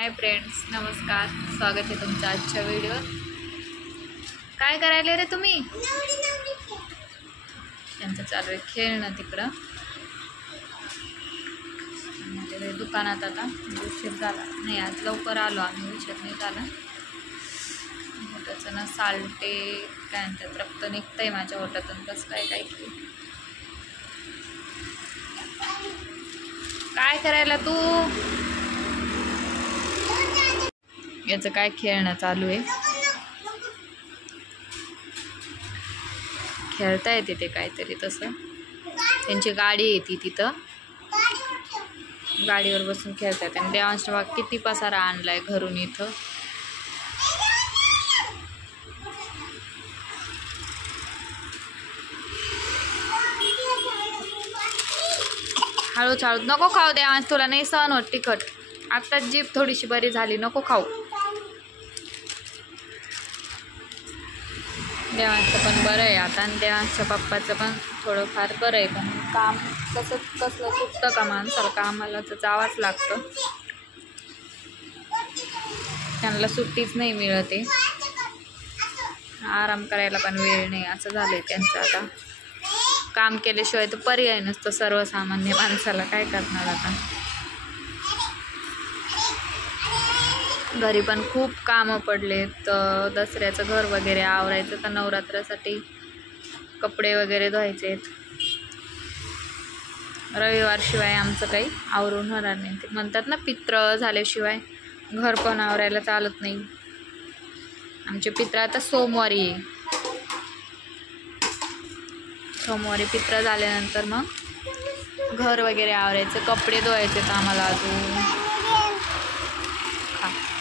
Hi friends, नमस्कार. स्वागत आहे तुमचं आजच्या व्हिडिओत. काय करायला रे तुम्ही? त्यांचं चालू आहे खेळणं तिकडं. म्हणजे दुकानात आता उशीर झाला नाही, आज लवकर आलो आम्ही, उशीर नाही झाला. त्याचं ना साल्टे काय म्हणतात, रक्त निघतंय माझ्या ओठातून. कसं काय काय करायला तू? याचं काय खेळणं चालू आहे, खेळता येते ते काहीतरी तसं. त्यांची गाडी येते तिथं, गाडीवर बसून खेळतात. आणि देवांशचा बाग किती पसारा आणलाय घरून इथं. हळूच हळूच नको खाऊ देवांश, तुला नाही सहन होत तिखट. आत्ताच जीभ थोडीशी बरी झाली, नको खाऊ. देवांचं पण बरं आहे आता, आणि देवांच्या पप्पाचं पण थोडंफार बरं आहे. पण काम कसलं चुकतं का माणसाला, कामाला तर जावंच लागतं. त्यांना सुट्टीच नाही मिळते, आराम करायला पण वेळ नाही, असं झालं आहे त्यांचं. आता काम केल्याशिवाय तर पर्याय नसतं सर्वसामान्य माणसाला. काय करणार आता. घरी पण खूप कामं पडलेत. दसऱ्याचं घर वगैरे आवरायचं, तर नवरात्रासाठी कपडे वगैरे धुवायचे. रविवारशिवाय आमचं काही आवरून होणार नाही. ते म्हणतात ना, पित्र झाल्याशिवाय घर पण आवरायला चालत नाही. आमचे पित्र आता सोमवारी आहे. सोमवारी पित्र झाल्यानंतर मग घर वगैरे आवरायचं, कपडे धुवायचे तर आम्हाला अजून.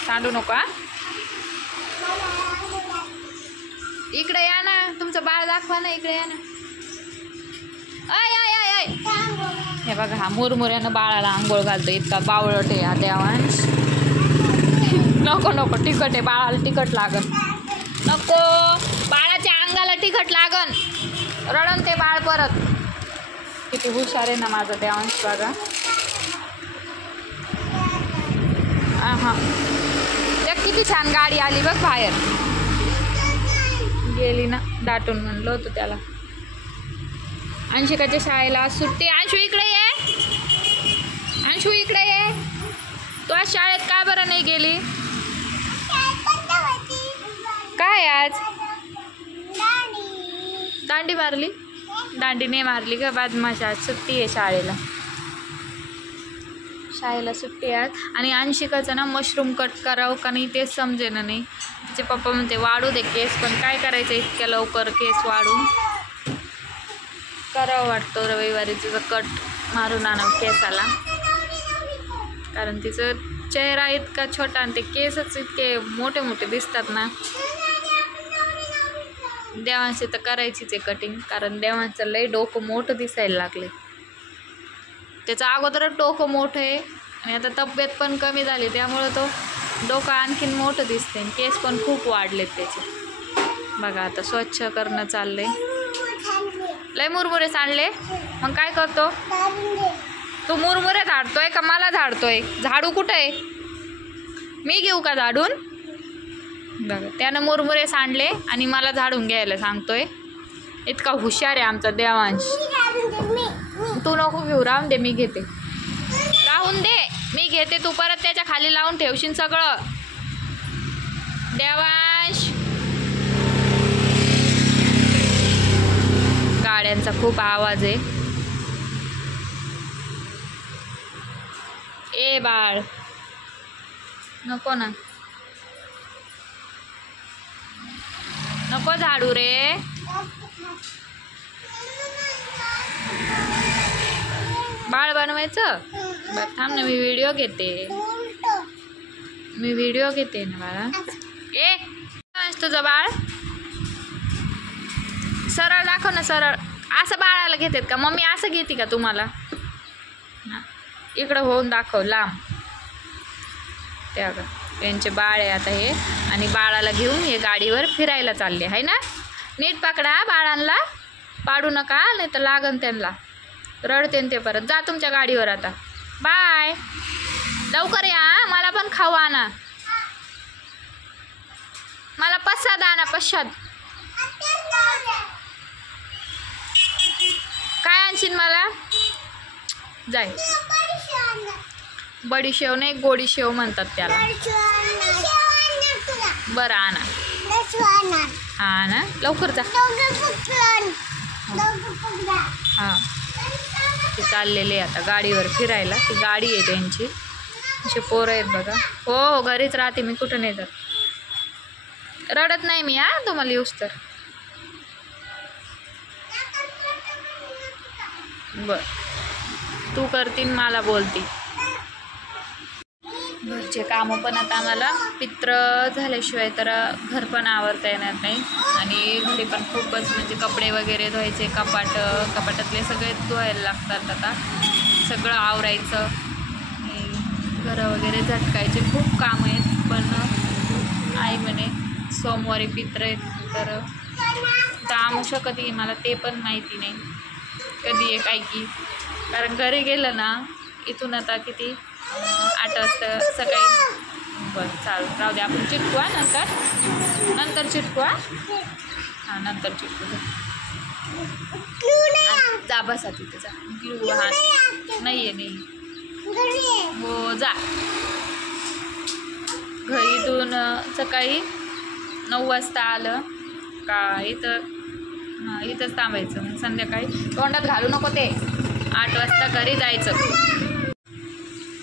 सांडू नका. इकडे या ना, तुमचं बाळ दाखवा ना, इकडे या ना. I I I I. हे बघा, हा मुरमुऱ्यानं बाळाला आंघोळ घालतो. इतका बावळट आहे हा देवांश. नको नको, तिखट आहे, बाळाला तिखट लागन. नको, बाळाच्या अंगाला तिखट लागन, रडन ते बाळ परत. किती हुशार आहे ना माझा देवांश बघा. हां, किती छान गाडी आली बघ बाहेर. गेली ना, दाटून म्हणलं होतं त्याला. अंशिकाच्या शाळेला सुट्टी. अंशू इकडे ये, अंशू इकडे ये. तू आज शाळेत का बरं नाही गेली? काय आज दांडी मारली? दांडी नाही मारली का बदमाश. आज सुट्टी आहे शाळेला. शाळेला सुट्टी आहे. आणि अंशिकाचं ना मशरूम कट करावं का नाही तेच समजेना नाही. तिचे पप्पा म्हणते वाढू दे केस, पण काय करायचं इतक्या लवकर केस वाढून. करावं वाटतं रविवारी तिचं कट मारून आणावं केसाला, कारण तिचं चेहरा इतका छोटा आणि ते केसच इतके मोठे मोठे दिसतात ना. देवांशी तर करायचीच आहे कटिंग, कारण देवांचं लय डोकं मोठं दिसायला लागले. त्याचं अगोदरच डोकं मोठं आहे आणि आता तब्येत पण कमी झाली, त्यामुळं तो डोकं आणखीन मोठं दिसते. केस पण खूप वाढलेत त्याचे. बघा आता स्वच्छ करणं चाललंय. लय मुरमुरे सांडले. मग काय करतो तू? मुरमुरे झाडतोय का मला झाडतोय? झाडू कुठं आहे? मी घेऊ का झाडून? बघा, त्यानं मुरमुरे सांडले आणि मला झाडून घ्यायला सांगतोय. इतका हुशार आहे आमचा देवांश. तू नको घेऊ, राहून दे, मी घेते. राहून दे, मी घेते. तू परत त्याच्या खाली लावून ठेवशील सगळं. देवांश, गाड्यांचा खूप आवाज आहे. ए बाळ, नको ना, नको झाडू रे. बाळ बनवायचं? बरं थांब ना, मी व्हिडिओ घेते ना बाळा. ए तुझं बाळ सरळ दाखव ना, सरळ. असं बाळाला घेतात का? मम्मी असं घेते का तुम्हाला? इकडं होऊन दाखव लांब. त्या त्यांचे बाळ आहे आता हे, आणि बाळाला घेऊन हे गाडीवर फिरायला चालले आहे ना. नीट पकडा बाळांना, पाडू नका नाही तर लागन त्यांना. रडते ते परत. जा तुमच्या गाडीवर आता. बाय. लवकर या, मला पण खाऊ आणा. मला प्रसाद आणा, प्रसाद. काय आणशील मला? जाय. बडीशेव नाही, गोडी शेव म्हणतात त्याला. बरं आणा. हा ना, लवकर जा. हां, ते चाललेले आता गाडीवर फिरायला. ती गाडी आहे त्यांची. असे पोरं आहेत बघा. हो, घरीच राहते मी, कुठं नाही जात. रडत नाही मी. हा, तुम्हाला येऊस तर. बर, तू करतीन मला बोलती. घरचे कामं पण आता आम्हाला पित्र झाल्याशिवाय तर घर पण आवरता येणार नाही. आणि घरी पण खूपच म्हणजे कपडे वगैरे धुवायचे, कपाटातले सगळे धुवायला लागतात. आता सगळं आवरायचं, घरं वगैरे झटकायचे, खूप काम आहेत. पण आई म्हणे सोमवारी पित्र आहेत तर आमुषा कधी आहे मला ते पण माहिती नाही कधी आहे काय की. कारण घरी गेलं ना, इथून आता किती 8 वाजता सकाळी. बरं, चालेल, राहू दे, आपण चिटकू. नंतर चिटकू. हां, नंतर चिटकू. जा बसा तिथे, जा. ग्लू. हा, नाही आहे, नाही. हो, जा. घरी इथून सकाळी 9 वाजता आलं का इथं इथंच थांबायचं. मग संध्याकाळी तोंडात घालू नको ते. 8 वाजता घरी जायचं.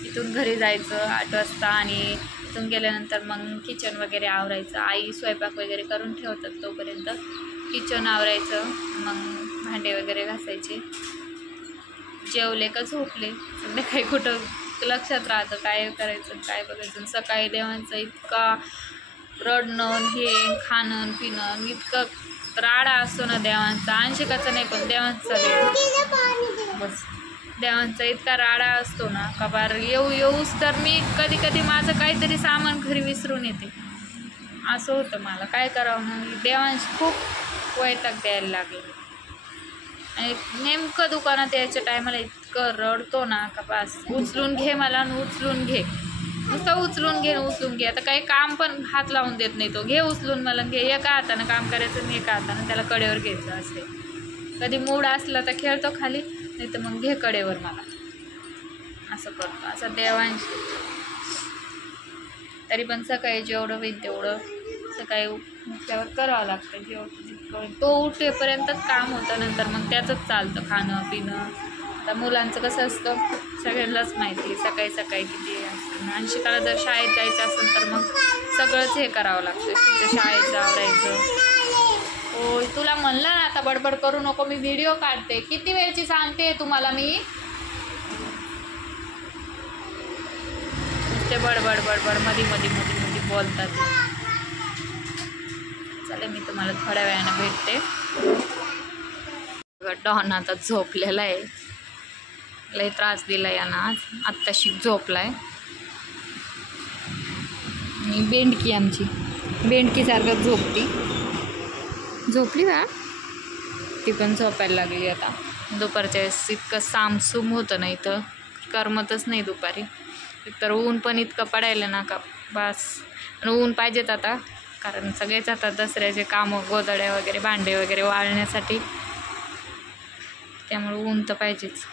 इथून घरी जायचं 8 वाजता. आणि इथून गेल्यानंतर मग किचन वगैरे आवरायचं. आई स्वयंपाक वगैरे करून ठेवतात, तोपर्यंत किचन आवरायचं. मग भांडे वगैरे घासायचे. जेवले का झोपले. संध्याकाळी कुठं लक्षात राहतं काय करायचं काय बघायचं. सकाळी देवांचं इतका रडणं, हे खाणं पिणं, इतकं राडा असतो ना देवांचा. अंशिकाचा नाही पण देवांचा. बस, देवांचा इतका राडा असतो ना का बार येऊस तर मी कधी कधी माझं काहीतरी सामान घरी विसरून येते. असं होतं मला. काय करावं मग. देवांशी खूप वैताग द्यायला लागले. आणि नेमकं दुकानात यायच्या टायमाला इतकं रडतो ना का बस. उचलून घे मला, उचलून घे, नुसतं उचलून घे. आता काही काम पण हात लावून देत नाही तो. घे उचलून मला, घे. एका हातानं काम करायचं आणि एका हातानं त्याला कडेवर घ्यायचं असते. कधी मूड असला तर खेळतो खाली, नाही तर मग घे कडेवर मला, असं करतो. असं देवांशी. तरी पण सकाळी जेवढं होईल तेवढं सकाळी उठल्यावर करावं लागतं. जितकं तो उठेपर्यंतच काम होतं. नंतर मग त्याचंच चालतं, खाणं पिणं. आता मुलांचं कसं असतं सगळ्यांनाच माहिती. सकाळी किती असतं. अंशिकाला जर शाळेत जायचं असेल तर मग सगळंच हे करावं लागतं. शाळेत आवरायचं. हो, तुला म्हणलं ना आता बडबड करू नको, मी व्हिडिओ काढते. किती वेळची सांगते तुम्हाला मी. ते बडबड मध्ये बोलतात. चालेल, मी तुम्हाला थोड्या वेळानं भेटते. डॉन आता झोपलेला आहे. लय त्रास दिला यानं आज. आत्ताशी झोपलाय. आणि बेंडकी आमची बेंडकीसारखं झोपली बा. ती पण झोपायला लागली आता. दुपारच्या वेळेस इतकं सामसूम होतं ना, इथं करमतच नाही दुपारी. तर ऊन पण इतकं पडायला ना का बस. आणि ऊन पाहिजेत आता, कारण सगळेच आता दसऱ्याचे कामं, गोधड्या वगैरे, भांडे वगैरे वाळण्यासाठी. त्यामुळे ऊन तर पाहिजेच.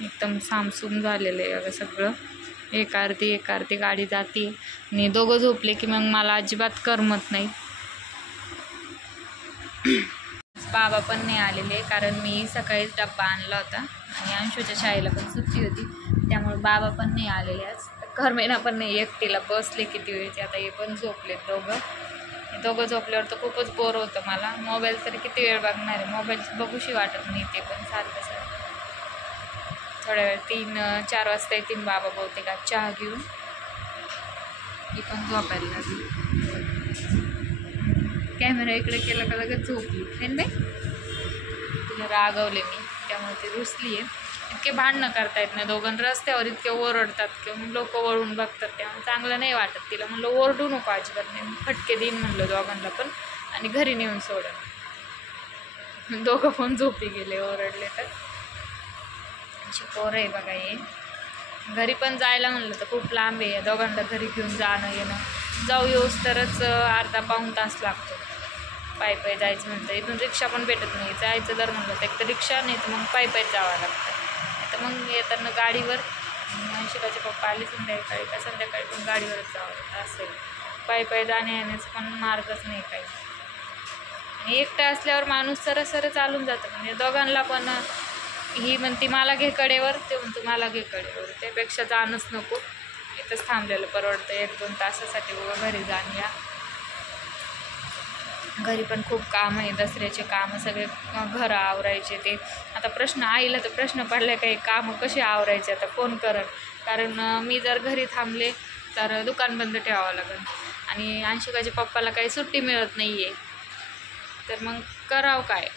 एकदम सामसूम झालेलं आहे अगं सगळं. एक अर्धी गाडी जाते. आणि दोघं झोपले की मग मला अजिबात करमत नाही. बाबा पण नाही आलेले, कारण मी सकाळीच डब्बा आणला होता आणि अंशूच्या शाळेला पण सुट्टी होती. त्यामुळे बाबा पण नाही आलेले आज. करमेना पण नाही एकटीला. बसले किती वेळचे. आता हे पण झोपलेत दोघं झोपल्यावर तर खूपच बोर होतं मला. मोबाईल तरी किती वेळ बघणार आहे. मोबाईल बघूशी वाटत नाही. ते पण सारखं थोड्या वेळ 3-4 वाजता येतील बाबा बहुतेक चहा घेऊन. मी पण झोपायला लागली. कॅमेरा इकडे केला का लगेच झोपली. हेन बाई, तुला रागवले मी त्यामुळे ती रुसली आहे. इतके भांडणं करतायत ना दोघं. रस्त्यावर इतके ओरडतात किंवा लोक वळून बघतात. त्यामुळे चांगलं नाही वाटत तिला. म्हणलं ओरडू नको अजिबात नाही. फटके देईन म्हणलं दोघांना पण, आणि घरी नेऊन सोडन. दोघं पण झोपी गेले ओरडले तर. अशी पोरं आहे बघा हे. घरी पण जायला म्हणलं तर खूप लांब आहे, दोघांना घरी घेऊन जाणं येणं, जाऊ येऊस तरच अर्धा पाऊण तास लागतो. पायी पायी जायचं म्हणतं, इथून रिक्षा पण भेटत नाही. जायचं जर म्हणलं तर एक तर रिक्षा, नाही तर मग पायी पायी जावं लागतं. तर मग येताना गाडीवर, शिकाचे पप्पा आले संध्याकाळी का संध्याकाळी पण गाडीवरच जावं लागतं असेल. पायी पायी जाण्या येण्याचं पण मार्गच नाही काही. आणि एकटा असल्यावर माणूस सरसर चालून जातं. म्हणजे दोघांना पण ही म्हणती मला घे कडेवर, ते म्हणतो मला घे कडेवर. त्यापेक्षा जाणंच नको, इथंच थांबलेलं परवडतं 1-2 तासासाठी. उभं घरी जाण या. घरी पण खूप काम आहे, दसऱ्याचे कामं सगळे, घरं आवरायचे. ते आता प्रश्न आईला तर प्रश्न पडला काही कामं कसे आवरायचे, आता कोण करत. कारण मी जर घरी थांबले तर दुकान बंद ठेवावं लागेल आणि अंशिकाच्या पप्पाला काही सुट्टी मिळत नाही आहे, तर मग करावं काय.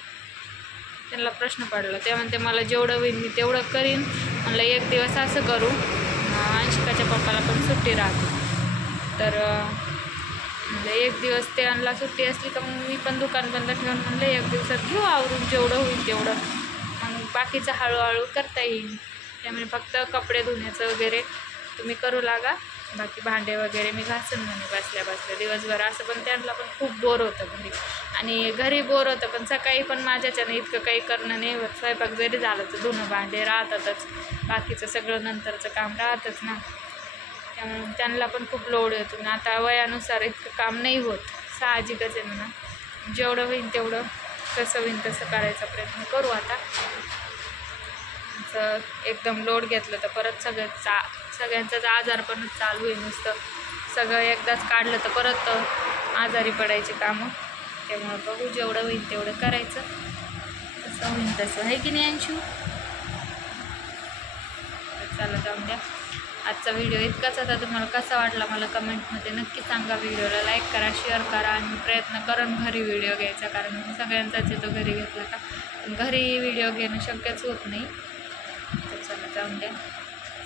त्यांना प्रश्न पडला. ते म्हणते मला जेवढं होईल मी तेवढं करीन. म्हणलं एक दिवस असं करू, अंशिकाच्या पप्पाला पण सुट्टी राहते, तर म्हणलं एक दिवस त्यांना सुट्टी असली तर मग मी पण दुकान बंद ठेवून म्हणलं एक दिवसात घेऊ आवरून, जेवढं होईल तेवढं. मग बाकीचं हळूहळू करता येईल. त्यामुळे फक्त कपडे धुण्याचं वगैरे तुम्ही करू लागा, बाकी भांडे वगैरे मी घासून म्हणे बसल्या बसल्या दिवसभर. असं पण त्यांना पण खूप बोर होतं घरी, आणि घरी बोर होतं पण सकाळी पण माझ्याच्यानं इतकं काही करणं नाही होत. स्वयंपाक जरी झालं तर धुणं भांडे राहतातच, बाकीचं सगळं नंतरचं काम राहतच ना. त्यामुळे त्यांना पण खूप लोड येतो ना. आता वयानुसार इतकं काम नाही होत, साहजिकच आहे ना. जेवढं होईल तेवढं, कसं होईल तसं करायचा प्रयत्न करू. आता एकदम लोड घेतलं तर परत सगळ्यांचाच आजारपणच चालू आहे नुसतं. सगळं एकदाच काढलं तर परत आजारी पडायचे कामं. त्यामुळं बघू, जेवढं होईल तेवढं करायचं, कसं होईल तसं, आहे की नाही अंशू. चला जाऊन द्या. आजचा व्हिडिओ इतकाच होता. तुम्हाला कसा वाटला मला कमेंटमध्ये नक्की सांगा. व्हिडिओला लाईक करा, शेअर करा, आणि प्रयत्न करून घरी व्हिडिओ घ्यायचा, कारण सगळ्यांचाच येतो घरी घेतला का, पण घरी व्हिडिओ घेणं शक्यच होत नाही. तर चला जाऊन द्या.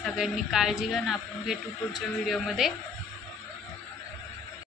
सगळ्यांनी काळजी घ्या ना. आपण भेटू पुढच्या व्हिडिओमध्ये.